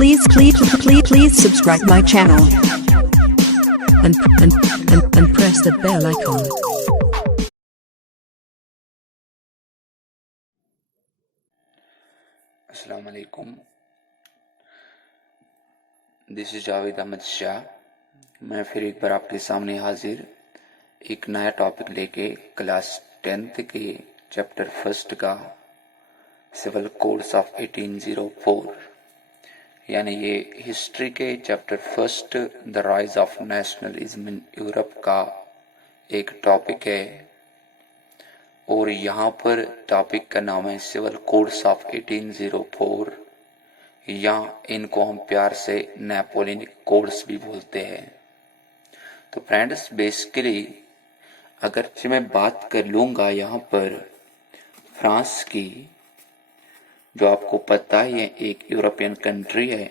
Please subscribe my channel and press the bell icon. अस्सलाम वालेकुम। This is Javed Ahmed Shah. मैं फिर एक बार आपके सामने हाजिर एक नया टॉपिक लेके क्लास 10th के चैप्टर फर्स्ट का सिविल कोड्स ऑफ 1804 यानी ये हिस्ट्री के chapter first the rise of nationalism in Europe का एक टॉपिक है और यहाँ पर टॉपिक का नाम है सिविल कोड्स ऑफ 1804 या इनको हम प्यार से नेपोलियनिक कोड्स भी बोलते हैं। तो फ्रेंड्स बेसिकली अगर मैं बात कर लूँगा यहाँ पर फ्रांस की, जो आपको पता है ये एक यूरोपियन कंट्री है,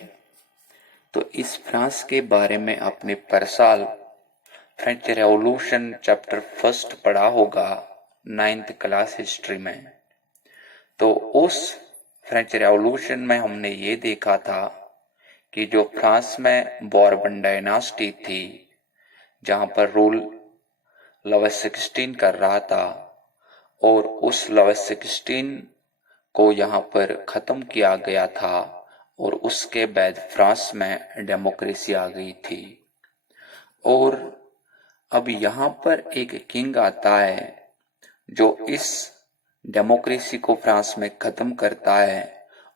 तो इस फ्रांस के बारे में आपने पर साल फ्रेंच रेवोल्यूशन चैप्टर फर्स्ट पढ़ा होगा 9th क्लास हिस्ट्री में। तो उस फ्रेंच रेवोल्यूशन में हमने ये देखा था कि जो फ्रांस में बोर्बन डायनास्टी थी, जहां पर रूल लुईस 16 कर रहा था, और उस लुईस 16 को यहाँ पर खत्म किया गया था और उसके बाद फ्रांस में डेमोक्रेसी आ गई थी। और अब यहाँ पर एक किंग आता है जो इस डेमोक्रेसी को फ्रांस में खत्म करता है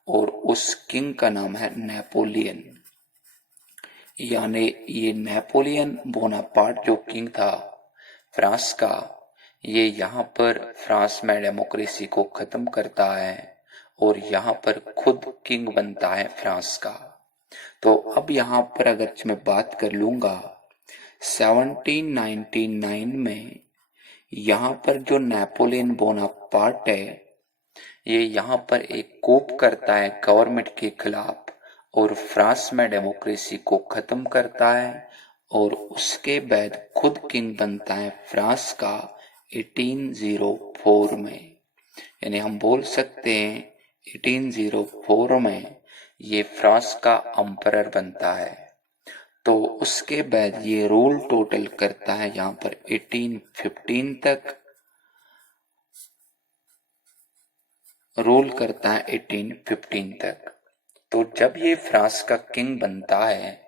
और उस किंग का नाम है नेपोलियन। यानी ये नेपोलियन बोनापार्ट जो किंग था फ्रांस का, ये यहाँ पर फ्रांस में डेमोक्रेसी को खत्म करता है और यहाँ पर खुद किंग बनता है फ्रांस का। तो अब यहाँ पर अगर मैं बात कर लूँगा 1799 में यहाँ पर जो नेपोलियन बोनापार्ट है ये यहाँ पर एक कूप करता है गवर्नमेंट के खिलाफ और फ्रांस में डेमोक्रेसी को खत्म करता है और उसके बाद खुद किंग बनता है फ्रांस का 1804 में। यानी हम बोल सकते हैं 1804 में ये फ्रांस का एम्परर बनता है। तो उसके बाद ये रूल टोटल करता है यहाँ पर 1815 तक रूल करता है 1815 तक। तो जब ये फ्रांस का किंग बनता है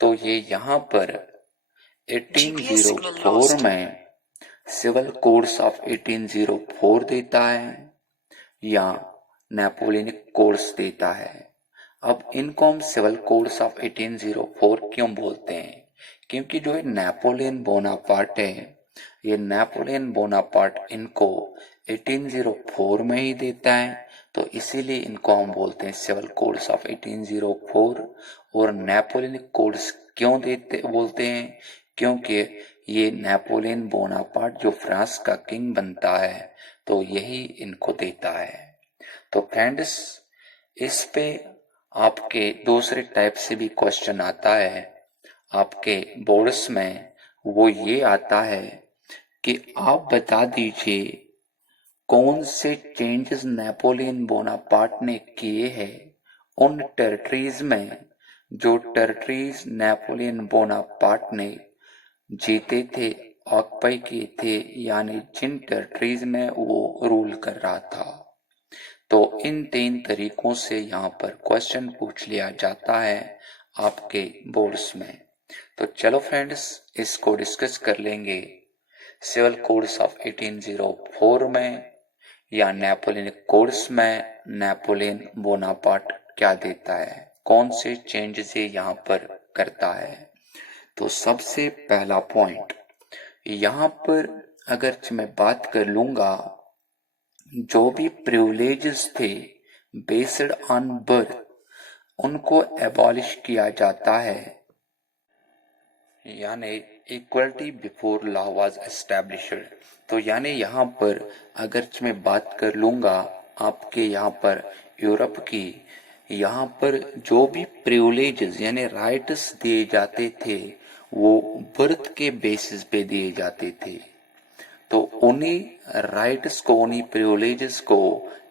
तो ये यहाँ पर 1804 में सिविल कोड्स ऑफ 1804 देता है या नेपोलियनिक कोड्स देता है। अब इनको हम सिविल कोड्स ऑफ 1804 क्यों बोलते हैं? क्योंकि जो ये नेपोलियन बोनापार्ट है, ये नेपोलियन बोनापार्ट इनको 1804 में ही देता है, तो इसीलिए इनको हम बोलते हैं सिविल कोड्स ऑफ 1804। और नेपोलियनिक कोड्स क्यों बोलते हैं? क्योंकि ये नेपोलियन बोनापार्ट जो फ्रांस का किंग बनता है तो यही इनको देता है। तो फ्रेंड्स इस पे आपके दूसरे टाइप से भी क्वेश्चन आता है आपके बोर्ड्स में, वो ये आता है कि आप बता दीजिए कौन से चेंजेस नेपोलियन बोनापार्ट ने किए हैं उन टेरिटरीज में जो टेरिटरीज नेपोलियन बोनापार्ट ने जीते थे, ऑक्युपाई किए थे, यानी जिन टेरिटरीज में वो रूल कर रहा था। तो इन 3 तरीकों से यहाँ पर क्वेश्चन पूछ लिया जाता है आपके बोर्ड्स में। तो चलो फ्रेंड्स इसको डिस्कस कर लेंगे सिविल कोड्स ऑफ 1804 में या नेपोलियनिक कोड्स में नेपोलियन बोनापार्ट क्या देता है, कौन से चेंजेस ये यहाँ पर करता है। तो सबसे पहला पॉइंट यहाँ पर अगर मैं बात कर लूँगा, जो भी प्रिविलेजेस थे बेस्ड ऑन बर्थ उनको एबॉलिश किया जाता है, यानी equality before law was established. तो यानी यहाँ पर अगर मैं बात कर लूँगा आपके यहाँ पर यूरोप की, यहाँ पर जो भी प्रिविलेजेस यानी राइट्स दिए जाते थे वो बर्थ के बेसिस पे दिए जाते थे। तो उन्हीं राइट्स को, उन्हीं प्रिविलेजेस को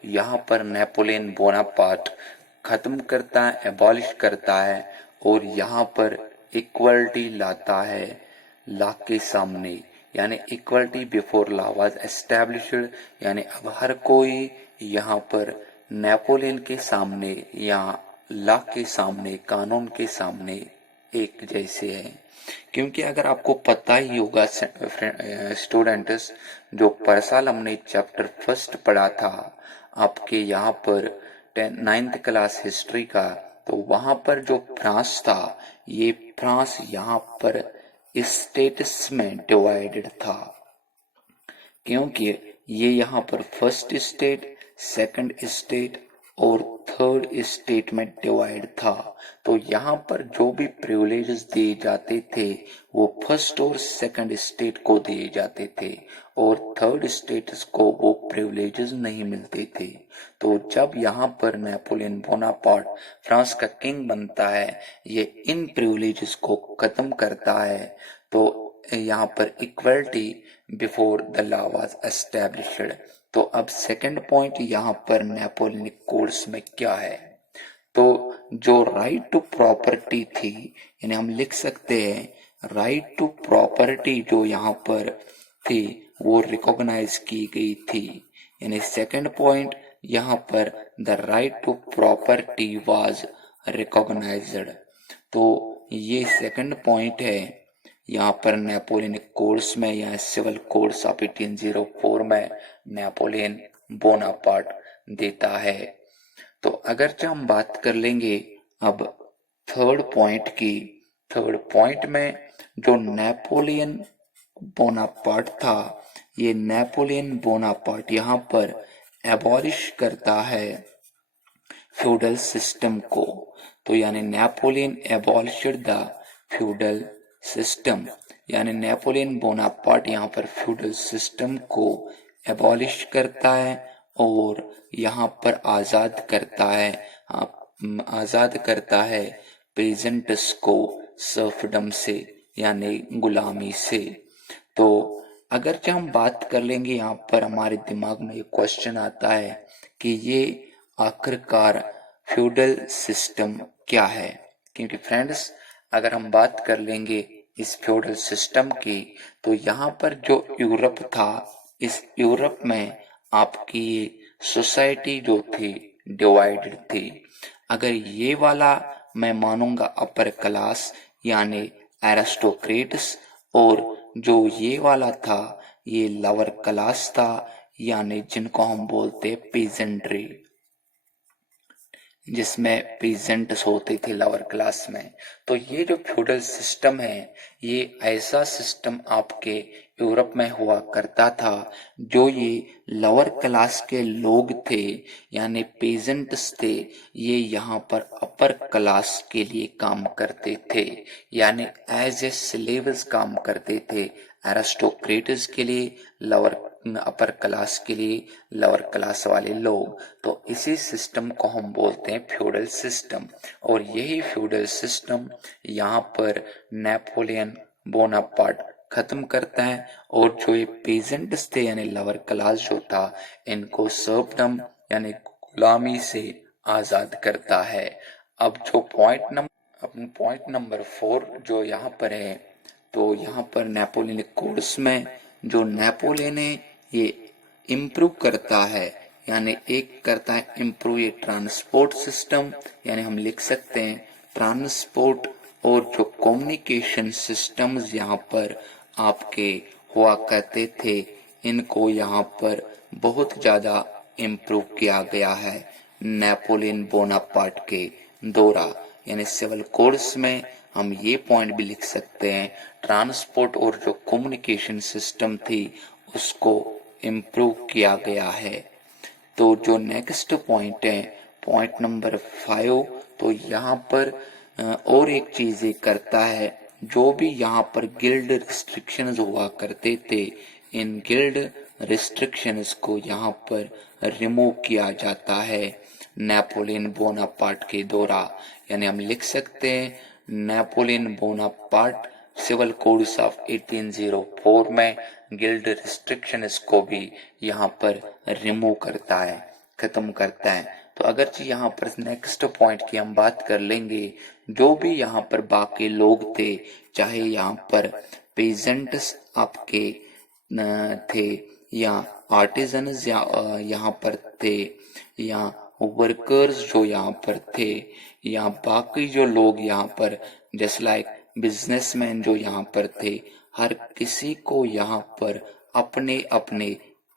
यहाँ पर नेपोलियन बोनापार्ट खत्म करता है, एबॉलिश करता है और यहाँ पर इक्वलिटी लाता है लॉ के सामने, यानी equality before law was established, यानी अब हर कोई यहाँ पर नेपोलियन के सामने या लॉ के सामने, कानून के सामने एक जैसे है। क्योंकि अगर आपको पता ही होगा स्टूडेंट्स, जो परसाल हमने चैप्टर फर्स्ट पढ़ा था आपके यहाँ पर 9th क्लास हिस्ट्री का, तो वहां पर जो फ्रांस था, ये फ्रांस यहाँ पर स्टेट्स में डिवाइडेड था, क्योंकि ये यहाँ पर फर्स्ट स्टेट, सेकंड स्टेट और थर्ड स्टेट में डिवाइड था। तो यहाँ पर जो भी प्रिविलेजेस दिए जाते थे वो फर्स्ट और सेकंड स्टेट को दिए जाते थे और थर्ड स्टेट्स को वो प्रिविलेजेस नहीं मिलते थे। तो जब यहाँ पर नेपोलियन बोनापार्ट फ्रांस का किंग बनता है, ये इन प्रिविलेजेस को खत्म करता है, तो यहाँ पर equality before the law was established. तो अब सेकंड पॉइंट यहाँ पर नेपोलियनिक कोड्स में क्या है, तो जो राइट टू प्रॉपर्टी थी, यानी हम लिख सकते हैं राइट टू प्रॉपर्टी जो यहाँ पर थी वो रिकॉग्नाइज की गई थी। यानी सेकंड पॉइंट यहाँ पर the right to property was recognized. तो ये सेकंड पॉइंट है यहाँ पर नेपोलियनिक कोड्स में या सिविल कोड्स ऑफ 1804 में नेपोलियन बोनापार्ट देता है। तो अगर जो हम बात कर लेंगे अब थर्ड पॉइंट की, थर्ड पॉइंट में जो नेपोलियन बोनापार्ट था, ये नेपोलियन बोनापार्ट यहाँ पर एबॉलिश करता है फ्यूडल सिस्टम को। तो यानी Napoleon abolished the feudal system, यानी नेपोलियन बोनापार्ट यहाँ पर फ्यूडल सिस्टम को एबॉलिश करता है और यहाँ पर आजाद करता है पेजेंट्स को सर्फडम से, यानी गुलामी से। तो अगर जो हम बात कर लेंगे, यहाँ पर हमारे दिमाग में ये क्वेश्चन आता है कि ये आखिरकार फ्यूडल सिस्टम क्या है। क्योंकि फ्रेंड्स अगर हम बात कर लेंगे इस फ्यूडल सिस्टम की, तो यहाँ पर जो यूरोप था, इस यूरोप में आपकी सोसाइटी जो थी डिवाइडेड थी। अगर ये वाला मैं मानूंगा अपर क्लास यानी एरिस्टोक्रेट्स, और जो ये वाला था ये लोअर क्लास था, यानी जिनको हम बोलते पेजेंट्री, जिसमें पीजेंट्स होते थे लोअर क्लास में। तो ये जो फ्यूडल सिस्टम है, ये ऐसा सिस्टम आपके यूरोप में हुआ करता था, जो ये लोअर क्लास के लोग थे यानी पेजेंट्स थे, ये यहाँ पर अपर क्लास के लिए काम करते थे, यानी एज ए स्लेव्स काम करते थे। एरिस्टोक्रेट्स के लिए लोअर अपर क्लास के लिए लोअर क्लास वाले लोग। तो इसी सिस्टम को हम बोलते हैं फ्यूडल सिस्टम, और यही फ्यूडल सिस्टम यहाँ पर नेपोलियन बोनापार्ट खत्म करता है और जो ये पेजेंट्स थे यानी लोअर क्लास जो था, इनको सर्फडम यानी गुलामी से आजाद करता है। अब जो पॉइंट नंबर 4 जो यहाँ पर है, तो यहाँ पर नेपोलियनिक कोड्स में जो नेपोलियन है ये इम्प्रूव करता है, यानी एक करता है इम्प्रूव ये ट्रांसपोर्ट सिस्टम, यानी हम लिख सकते हैं ट्रांसपोर्ट और जो कम्युनिकेशन सिस्टम्स यहाँ पर आपके हुआ करते थे, इनको यहाँ पर बहुत ज्यादा इम्प्रूव किया गया है नेपोलियन बोनापार्ट के द्वारा। यानी सिविल कोड्स में हम ये पॉइंट भी लिख सकते हैं, ट्रांसपोर्ट और जो कम्युनिकेशन सिस्टम थी उसको इम्प्रूव किया गया है। तो जो नेक्स्ट पॉइंट है पॉइंट नंबर 5, तो यहाँ पर और एक चीज ये करता है, जो भी यहाँ पर गिल्ड रिस्ट्रिक्शंस हुआ करते थे, इन गिल्ड रिस्ट्रिक्शंस को यहाँ पर रिमूव किया जाता है नेपोलियन बोनापार्ट के द्वारा। यानी हम लिख सकते हैं Napoleon Bonaparte civil codes of 1804 में गिल्ड रिस्ट्रिक्शंस को भी यहाँ पर रिमूव करता है, खत्म करता है। तो अगरचे यहाँ पर नेक्स्ट पॉइंट की हम बात कर लेंगे, जो भी यहाँ पर बाकी लोग थे, चाहे यहाँ पर पेजेंट्स आपके थे या आर्टिजन्स यहाँ पर थे या वर्कर्स जो यहाँ पर थे या बाकी जो लोग यहाँ पर जस्ट लाइक बिजनेसमैन जो यहाँ पर थे, हर किसी को यहाँ पर अपने अपने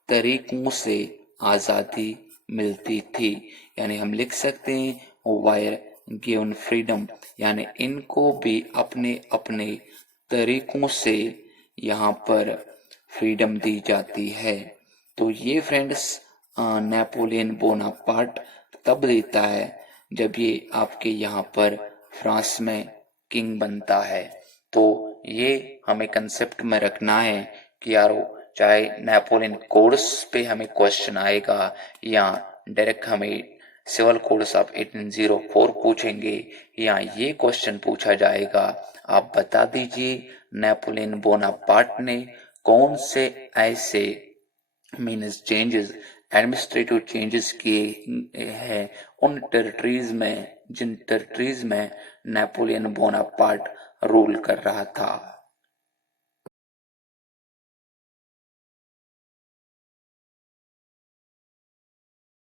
तरीकों से आज़ादी मिलती थी। यानी हम लिख सकते हैं वायर गिवन फ्रीडम, यानी इनको भी अपने अपने तरीकों से यहाँ पर फ्रीडम दी जाती है। तो ये फ्रेंड्स नेपोलियन बोनापार्ट तब देता है जब ये आपके यहाँ पर फ्रांस में किंग बनता है। तो ये हमें कंसेप्ट में रखना है कि यारो चाहे नेपोलियन कोड्स पे हमें क्वेश्चन आएगा या डायरेक्ट हमें सिविल कोड्स ऑफ 1804 पूछेंगे या ये क्वेश्चन पूछा जाएगा, आप बता दीजिए नेपोलियन बोनापार्ट ने कौन से ऐसे मीन्स चेंजेस, एडमिनिस्ट्रेटिव चेंजेस किए हैं उन टेरिटरीज में जिन टेरिटरीज में नेपोलियन बोनापार्ट रूल कर रहा था।